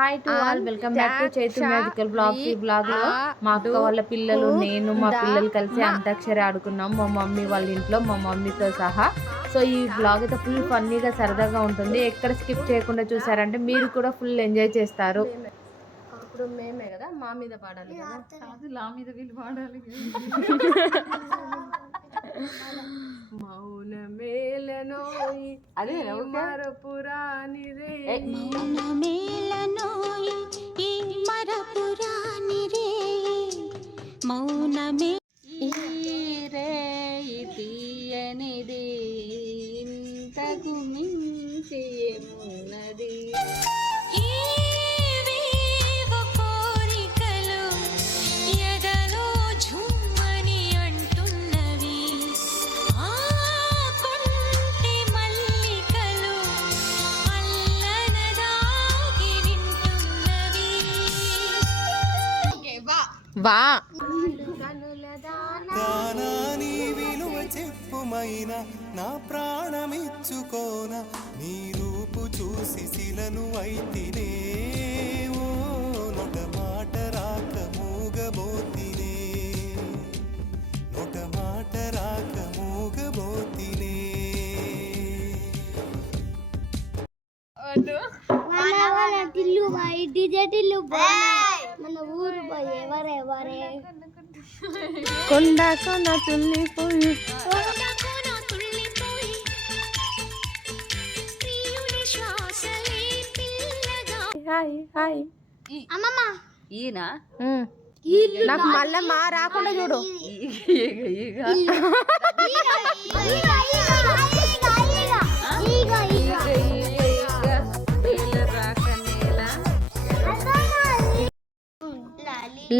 Hi to all welcome back to Chaitu magical blogs ఈ బ్లాగ్లో మా అక్క వాళ్ళ పిల్లలు నేను మా పిల్లలు కలిసి అంతాక్షరి ఆడుకున్నాం. మా మమ్మీ వాళ్ళ ఇంట్లో మా మమ్మీతో సహా. సో ఈ బ్లాగ్ అయితే ఫుల్ ఫన్నీగా సరదాగా ఉంటుంది. ఎక్కడ స్కిప్ చేయకుండా చూసారంటే మీరు కూడా ఫుల్ ఎంజాయ్ చేస్తారు. ఇప్పుడు మేమే కదా మా మీద పాడాలి కదా? లా మీద వీళ్ళు పాడాలి మౌన మేలనోయి అదే మరపురాని రే మౌనమేలనోయి ఈ మరపురాని రే మౌనమే వా. దానా నీ విలువ చెప్పుమైన నా ప్రాణమిచ్చుకోన? నీ రూపు చూసి శిలను అయితినే. కొండ కొండ నాకు మళ్ళా మా రాకుండా చూడు.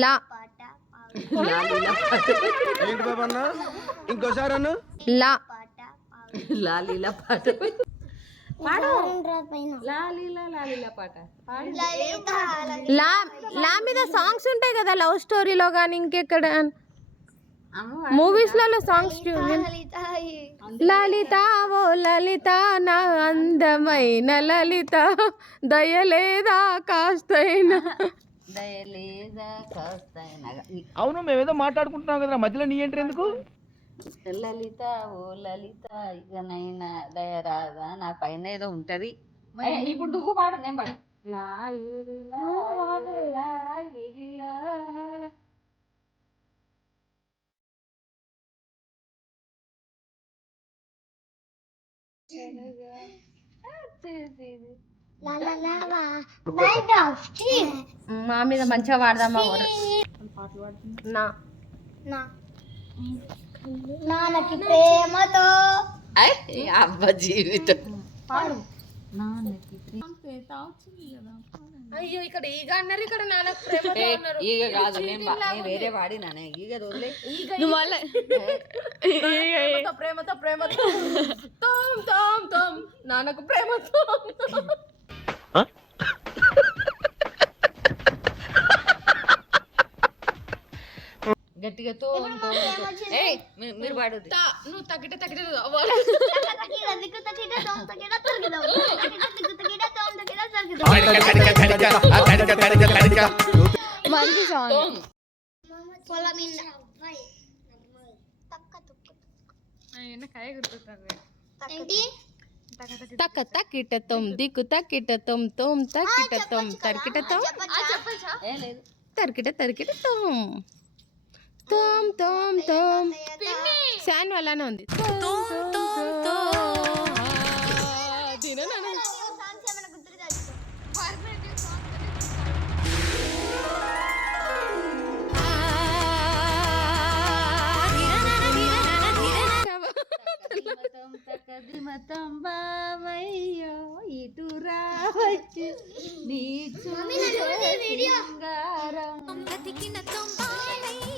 లా. ఇంకోసారి అన్న? లా. లాలీల పాట. లా లా మీద సాంగ్స్ ఉంటాయి కదా లవ్ స్టోరీలో కానీ ఇంకెక్కడ? అమ్మ మూవీస్లలో సాంగ్స్ లలిత ఓ లలిత నా అందమైన లలిత దయలేదా కాస్తైనా. అవును మేమేదో మాట్లాడుకుంటున్నాం కదా మధ్యలో నీ ఎంట్రీ ఎందుకు? లలిత ఓ లలిత ఇకనైనా దయరాదా నా పైన ఏదో ఉంటది. ఇప్పుడు నువ్వు పాడు నేను పాడు. మా మీద మంచిగా వాడదామా నా. నాన్నకి ప్రేమతో. ఐ, అబ్బ జీవితం. అయ్యో ఇక్కడ ఈగ అన్నారు ఇక్కడ నాన్నకు ఈగ కాదు నేను వేరే వాడినానే. ఈగ వదిలే. ప్రేమతో ప్రేమతో ప్రేమతో. తోమ్ తోమ్ తోమ్ నాన్నకు ప్రేమతో. గట్టిగతో ఏ మీరు పాడదు నువ్వు తగ్గట తగ్గట మంచి సాంగ్ తక్క తక్కిట తొమ్ దిక్కు తక్కిట తొమ్ తొమ్ తక్కిట తొమ్ తర్కిట తొమ్ తర్కిట తర్కిట తొమ్ తోమ్ తోమ్ తోమ్. శాన్ అలానే ఉంది. మతం బావయ్యో ఇటు రావచ్చు నీ చూడంగారం బతికిన తొంబావయ్యో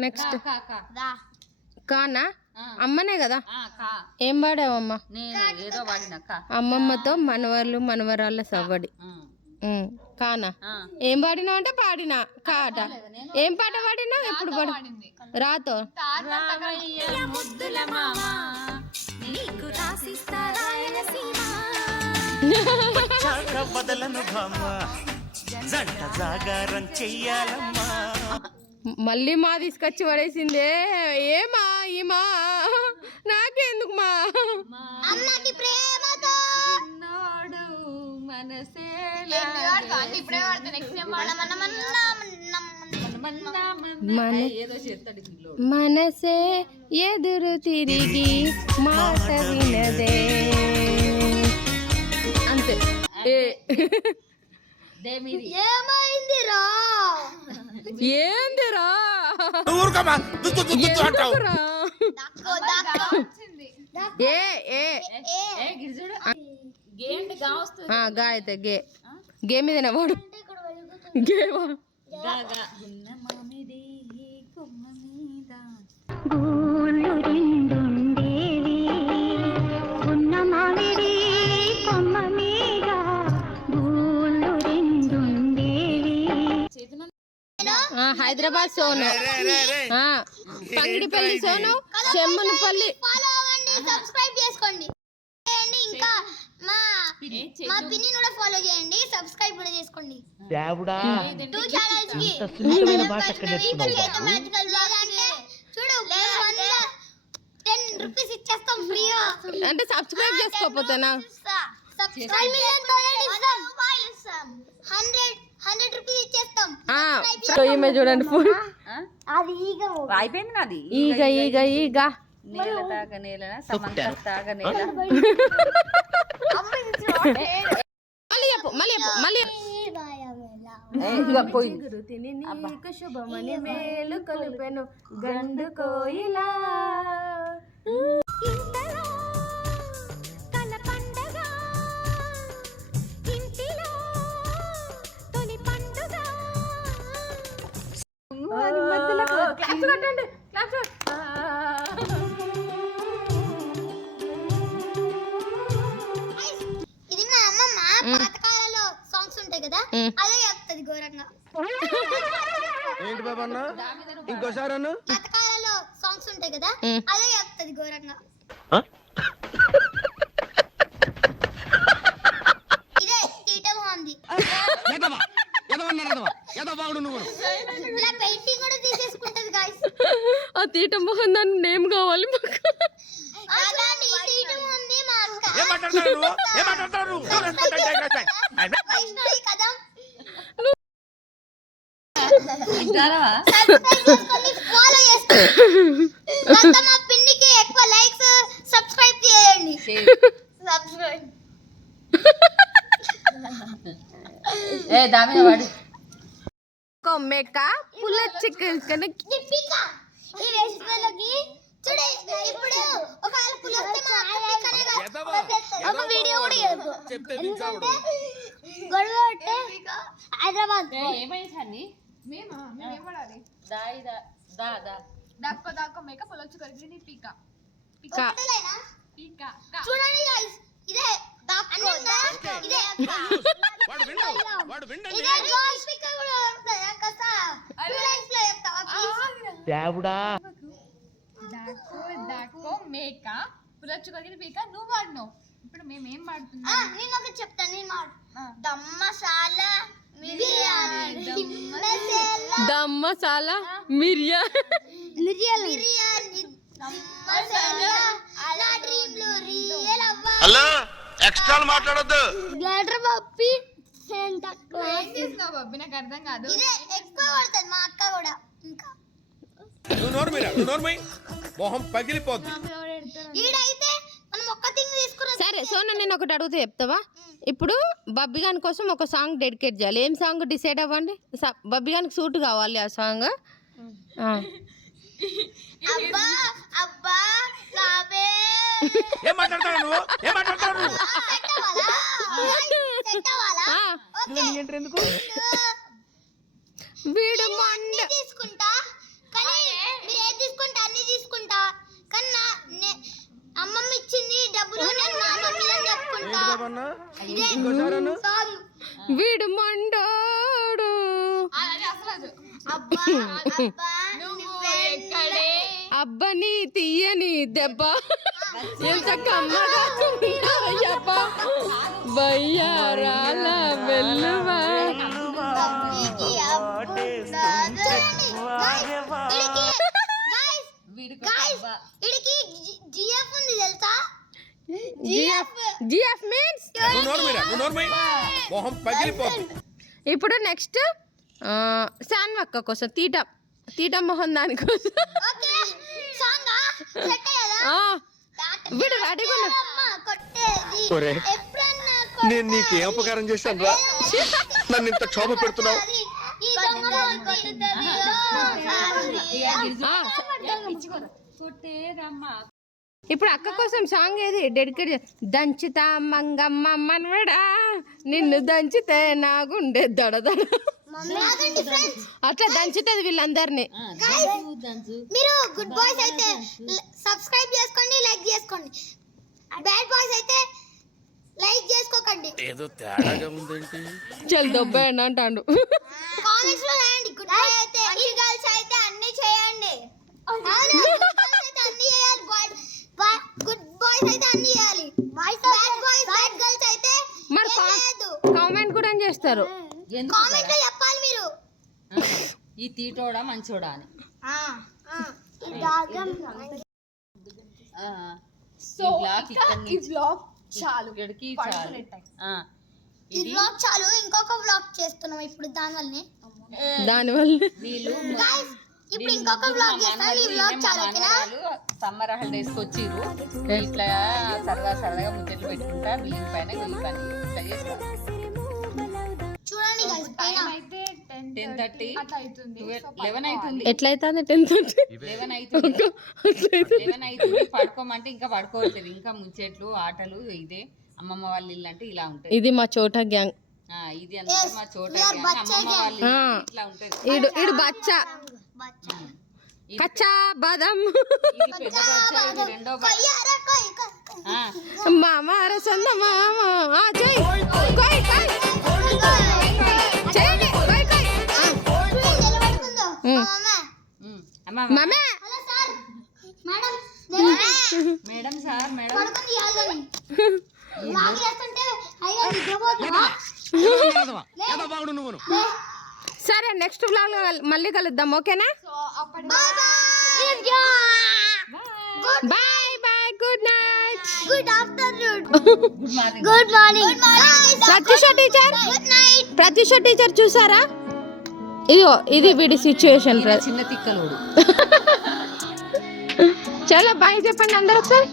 నెక్స్ట్ కానా? అమ్మనే కదా? ఆ, కా. ఏం పాడావమ్మ? నేను ఏదో వాడిన కా. అమ్మమ్మతో మనవర్లు మనవరాళ్ళ సవ్వడి. కానా. ఏం పాడినావు అంటే పాడినా కాట ఏం పాట పాడినా ఎప్పుడు పాడు? రాతో. బదలను భామ జంట జాగారం చెయ్యాలమ్మా. మళ్ళీ మా తీసుకొచ్చి పడేసిందే. ఏమా ఈమా? నాకెందుకు మా అమ్మకి ప్రేమతో. నోడు మనసే మన ఏదో చేస్తాడు పిల్లోడు మనసే ఎదురు తిరిగి మాట వినదే. అంతే. ఏ. దేమిది ఏమైందిరా? ఏందిరా? ఏ ఏ. ఏ గిరిజుడు గేంటి గావస్తుంది ఆ, గా అయితే గే. గే మీద వాడు. గేవా గాగా ఉన్న మామిడి కొమ్మ మీద గూళ్ళు హైదరాబాద్ సోను. పంగిడిపల్లి సోను చెమ్మనపల్లి సబ్స్క్రైబ్ చేసుకోండి. ఇంకా మా మా పిన్ని కూడా ఫాలో చేయండి సబ్స్క్రైబ్ కూడా చేసుకోండి. దేవుడా టూ ఛానల్స్కి. చూడు టెన్ రూపీస్ ఇచ్చేస్తాం ఫ్రీగా. అంటే సబ్స్క్రైబ్ చేసుకోకపోతేనా సబ్స్క్రైబ్ ఇస్తాం. హండ్రెడ్ హండ్రెడ్ రూపీస్ ఇచ్చేస్తాం. సో ఈమె చూడండి ఫుల్. అది ఈగ అయిపోయింది నాది. ఈగ ఈగ ఈగ నేల తాగ నేలన సమంత తాగ. నేల మళ్ళీ చెప్పు మళ్ళీ చెప్పు మళ్ళీ శుభమని మేలు కొలిపెను. గండు కోయిలా ఏంటి బాబా అన్న? ఇంకోసారి అన్న? సాంగ్స్ ఉంటాయి కదా అదే చెప్తుంది ఘోరంగా. ఇదే తీట బాగుంది ఇలా పెయింటింగ్ కూడా తీసేసుకుంటది గాయస్ ఆ తీట మొహం దాని నేమ్ కావాలి మాకు. తీట ఉంది మా అక్క. ఏం ఏం నువ్వు వైష్ణవి కదా వింటారా సబ్స్క్రైబ్ చేసుకోండి ఫాలో చేసుకోండి తర్వాత మా పిన్నికి ఎక్కువ లైక్స్ సబ్స్క్రైబ్ చేయండి. సబ్స్క్రైబ్ ఏ దామిన వాడు కొమ్మెక్క పుల్ల చికెన్ పిక్క ఈ రెసిపీలకి చూడు ఇప్పుడు ఒకవేళ పులి వస్తే మా అక్క పిక్కనే కాదు. ఒక వీడియో కూడా చేయొద్దు. ఎందుకంటే గొడవ అంటే హైదరాబాద్ ఏమైంది సన్ని దాయి దా దా దా. ఒకటేనా? చూడండి guys, ఇదే అన్నంగా ఇదే వాడు విండు వాడు విండండి ఇదే గర్ల్స్ పిక్క కూడా దొరుకుతుంది. కాస్త two lines లో చెప్తావా please? దేవుడా. దాకో మేక. పులచ్చు కలిగిన పీక. నువ్వు వాడినావు. ఇప్పుడు మేము ఏం వాడుతున్నాం? ఆ, నేను ఒకటి చెప్తాను. నేను మాట దమ్ మసాలా బిర్యానీ. మసాలా దమ్ మసాలా మిరియా హలో ఎక్స్ట్రా మాట్లాడొద్దు. గ్లాడర్ పప్పి బాబీ నాకు అర్థం కాదు. ఎక్కువ పడుతుంది మా అక్క కూడా. ఇంకా. నువ్వు నువ్వు మొహం పగిలిపోద్ది. ఈడైతే మనం ఒక్క థింగ్ తీసుకున్నాం సరే సోనా నేను ఒకటి అడుగుతా చెప్తావా? ఇప్పుడు బబ్బీ గాని కోసం ఒక సాంగ్ డెడికేట్ చేయాలి. ఏం సాంగ్ డిసైడ్ అవ్వండి? స- బబ్బీ గానికి సూట్ కావాలి ఆ సాంగ్. అబ్బా అబ్బా నాబే ఏం మాట్లాడతావు నువ్వు ఏం మాట్లాడతావు నువ్వు సెట్ అవ్వాలా సెట్ అవ్వాలా ఓకే ఎందుకు వీడు మండ తీసుకుంటా ఏమన్నా ఇంకోసారి అను. సాంగ్ వీడు మండోడు అది అసలు అది. అబ్బా అబ్బా నువ్వు ఎక్కడే అబ్బని తీయని దెబ్బ ఎంత కమ్మగా ఉండాలయ్యప్ప బయ్యారాల వెల్లువా తప్పికి అబ్బుండదు. Guys, ఇడికి guys, వీడికి guys, ఇడికి జిఎఫ్ ఉంది తెలుసా జిఎఫ్ జిఎఫ్ మీన్స్ మీరా నువ్వు నోరు మూయి. మొహం పగిలిపోతుంది. ఇప్పుడు నెక్స్ట్ శాన్వక్క కోసం తీట. తీట మొహం దానికోసం ఓకే సాంగ్ సెట్ అయ్యదా ఆ, వీడు నేను నీకేం ఉపకారం చేశాను రా నన్ను ఇంత క్షోభ పెడుతున్నావు కొట్టేది. ఇప్పుడు అక్క కోసం సాంగ్ ఏది? డెడికేట్ దంచుతా మంగమ్మ మనవడా నిన్ను దంచితే నా గుండె దడదడ. అట్లా దంచుతుంది వీళ్ళందరినీ. మీరు గుడ్ బాయ్స్ అయితే సబ్స్క్రైబ్ చేసుకోండి లైక్ చేసుకోండి. బ్యాడ్ బాయ్స్ అయితే లైక్ చేసుకోకండి. ఏదో తేడాగా ఉందేంటి? చల్ దొబ్బేయండి అంటాడు. కామెంట్స్లో రాయండి. గుడ్ బాయ్ అయితే ఈ గర్ల్స్ అయితే అన్ని చేయండి. అవును? అన్ని చేయాలి. గుడ్ బాయ్స్ అయితే అన్ని చేయాలి. బ్యాడ్ బాయ్స్ బ్యాడ్ గర్ల్స్ అయితే మరి. కామెంట్ కూడా చేస్తారు? ఎందుకు కామెంట్లో చెప్పాలి మీరు. ఈ తీటోడా మంచోడా అని. ఆ, ఆ. ఈ దాగం ఆ, సో ఈ బ్లాగ్ చాలు. ఇక్కడికి చాలు. ఈ వ్లాగ్ చాలు. ఇంకొక వ్లాగ్ చేస్తున్నాం ఇప్పుడు దాని వల్లనే. దానివల్ల వీళ్ళు ఇప్పుడు ఇంకొక వ్లాగ్ చేస్తాం ఈ వ్లాగ్ చాలు ఓకేనా? సమ్మర్ హాలిడేస్కి వచ్చిర్రు ఇట్లా సరదా సరదాగా ముచ్చట్లు పెట్టుకుంటా బిల్డింగ్ పైన ఈ పని ఇట్లా చేస్తారు టెన్ 10:30 అట్లా అవుతుంది. సో లెవెన్ అవుతుంది. ఎట్లయితే టెన్త్ లెవెన్ అవుతుంది. లెవెన్ అవుతుంది. పడుకోమంటే ఇంకా పడుకోవట్లేదు. ఇంకా ముచ్చట్లు ఆటలు ఇదే. అమ్మమ్మ వాళ్ళ ఇల్లు అంటే ఇలా ఉంటది. ఇది మా చోట గ్యాంగ్. ఆ, ఇది అంతా మా చోట. బచ్చా అమ్మమ్మ వాళ్ళ. ఇట్లా ఉంటది. ఈడు ఈడు బచ్చా. బచ్చా. కచ్చా బాదం మామ. రసంద మామ. Madam sir madam. బాగుడు నువ్వు సరే నెక్స్ట్ బ్లాగ్ మళ్ళీ కలుద్దాం ఓకేనా? Bye bye good night good afternoon good morning Pratyusha teacher good night Pratyusha teacher చూసారా? ఇదిగో ఇది వీడి సిచ్యువేషన్ చిన్న తిక్కలోడు. చలో బాయ్ చెప్పండి అందరూ ఒకసారి.